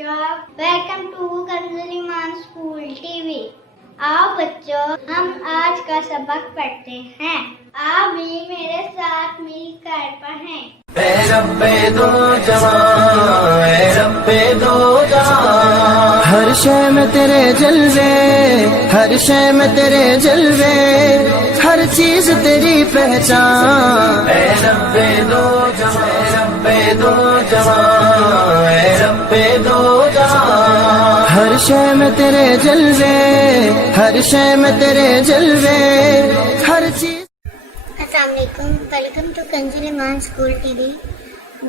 बच्चों, welcome to Kanz Iman school TV. आओ बच्चों, हम आज का सबक पढ़ते हैं। आप भी मेरे साथ मिलकर पढ़ें। ऐ रब्बे दो जहां, ऐ रब्बे दो जहां, हर शय में तेरे जलवे, हर शय में तेरे जलवे, हर चीज तेरी पहचान। ऐ रब्बे दो जहां, ऐ रब्बे दो जहां, ऐ रब्बे दो जहां, हर शय में तेरे जलवे, हर शय में तेरे जलवे, हर चीज। Assalamualaikum. Welcome to Kanz Iman School TV.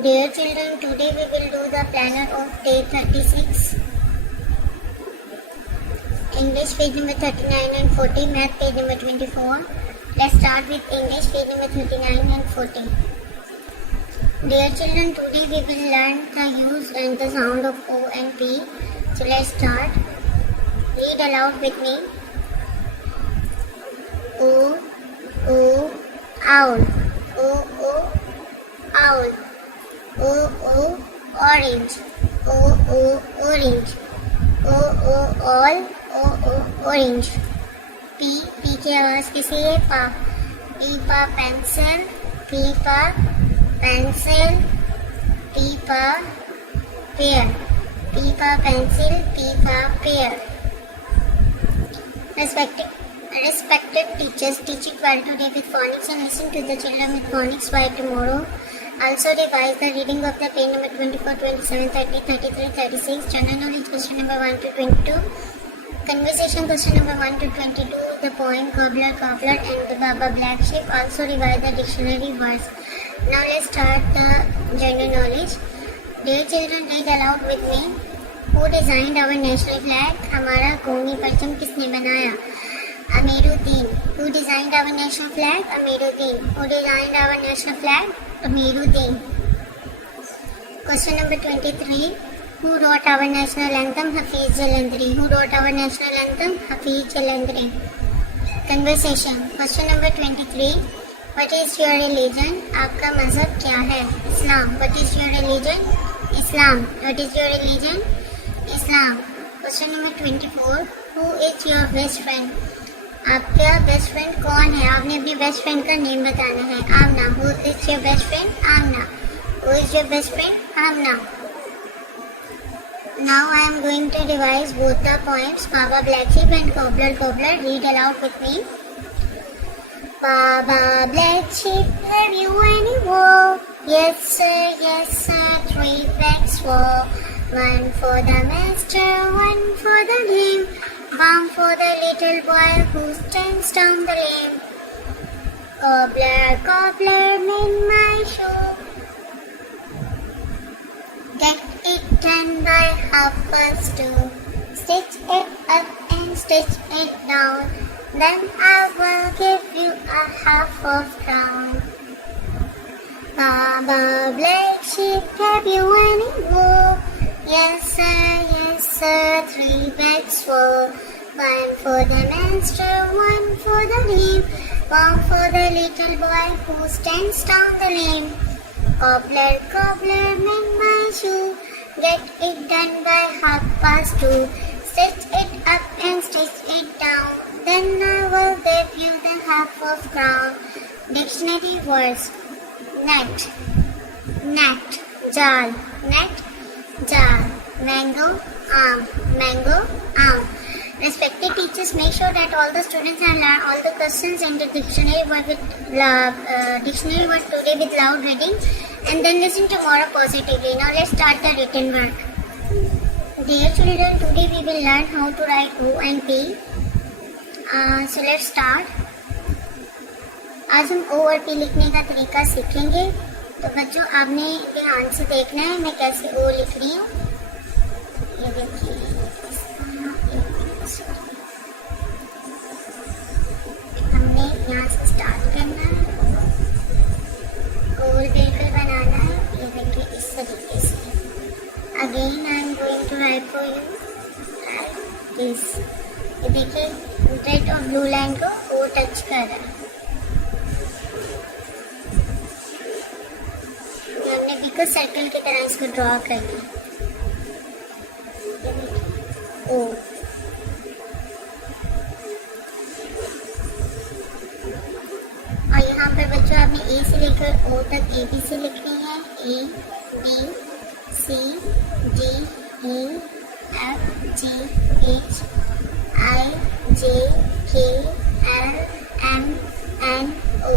Dear children, today we will do the planner of day 36. English page number 39 and 40, Math page number 24. Let's start with English page number 39 and 40. Dear children, today we will learn the use and the sound of O and P. So let's start. Read aloud with me. O, O, owl. O, O, owl. O, O, orange. O, O, orange. O, O, all. O, O, orange. P, P की आवाज किसी है? पा. P पा pencil. P पा pencil. P पा pear. P पा pencil. P पा pear. Respected teachers, teaching well today with phonics and listen to the children with phonics by tomorrow. Also revise the reading of the page number 24, 27, 30, 33, 36, general knowledge question number 1 to 22, conversation question number 1 to 22, the poem Cobbler, Cobbler and the Baba Black Sheep. Also revise the dictionary words. Now let's start the general knowledge. Dear children, read aloud with me. Who designed our national flag? हमारा कौमी परचम किसने बनाया? Amiruddin. Who designed our national flag? Amiruddin. Who designed our national flag? Amiruddin. Question number 23. Who wrote our national anthem? Hafiz Jalandhari. Who wrote our national anthem? Hafiz Jalandhari. Conversation. Question number 23. What is your religion? आपका मज़हब क्या है? Islam. What is your religion? Islam. What is your religion? Islam. Question number 24. Who is your best friend? आपका best friend कौन है? आपने अपने best friend का नेम बताना है. आमना. Who is your best friend? Amna. Who is your best friend? Amna. Now I am going to revise both the poems Baba Black Sheep and Cobbler, Cobbler. Read aloud with me. Baba Black Sheep, have you any wool? Yes sir, 3 bags full. 1 for the master, 1 for the lame. 1 for the little boy who stands down the lane. Cobbler, cobbler, mend my shoe. Get it done by 2:30. Stitch it up and stitch it down. Then I will give you a half of crown. Baba Black Sheep, have you any wool? Yes sir, 3 bags full. 1 for the master, 1 for the lame. 1 for the little boy who stands down the lane. Cobbler, cobbler, mend my shoe. Get it done by 2:30. Stitch it up and stitch it down. Then I will give you the half of crown. Dictionary words. Net, net, jal, net, jal. Mango, arm, mango, arm. Respected teachers, make sure that all the students have learned all the questions in the dictionary word today with loud reading, and then listen tomorrow positively. Now let's start the written work. Dear children, today we will learn how to write O and P. So let's start. आज हम O और P लिखने का तरीका सीखेंगे. तो बच्चों, आपने ध्यान से देखना है मैं कैसे O लिख रही हूँ. ये देखिए, हमने यहाँ से स्टार्ट करना है, गोल बिल्कुल बनाना है. ये देखिए इस तरीके से. Again I am going to write for you this. ये देखिए रेड और ब्लू लाइन को वो टच कर रहा है. हमने बिल्कुल सर्कल की तरह इसको ड्रॉ कर लिया. O. और यहाँ पर बच्चों आपने A से लेकर O तक ABC लिखनी है। A, B, C, D, E, F, G, H, I, J, K, L, M, N, O.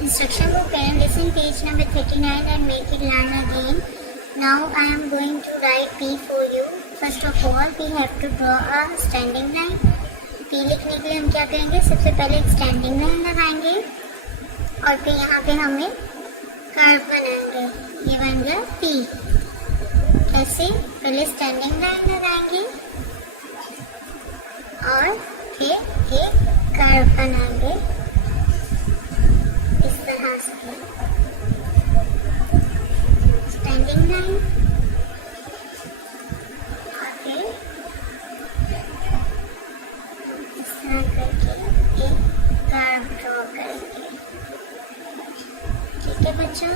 Instruction book parent, listen page number 39 and make it learn again. Now I am going to write P for you. First of all, we have to draw a standing line. P लिखने के लिए हम क्या करेंगे, सबसे पहले एक standing line लगाएंगे और फिर यहाँ पे हमें कर्व बनाएंगे। ये बन गया P। ऐसे पहले स्टैंडिंग लाइन लगाएंगे और फिर एक कर्व बनाएंगे इस तरह से। स्टैंडिंग लाइन और फिर इस तरह करके एक कर्व ड्रॉ करेंगे। ठीक है बच्चों।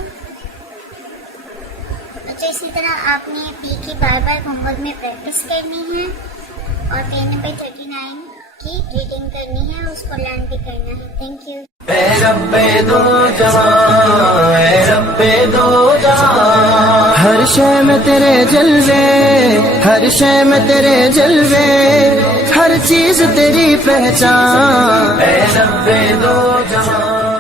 इसी तरह आपने पी की बार बार होमवर्क में प्रैक्टिस करनी है और पेज नंबर 39 की रीडिंग करनी है, उसको लर्न भी करना है। Thank you. ए रब्बे दो जहां, ए रब्बे दो जहां, हर शय में तेरे जलवे, हर शय में तेरे जलवे, हर चीज तेरी पहचान। ए रब्बे दो जहां।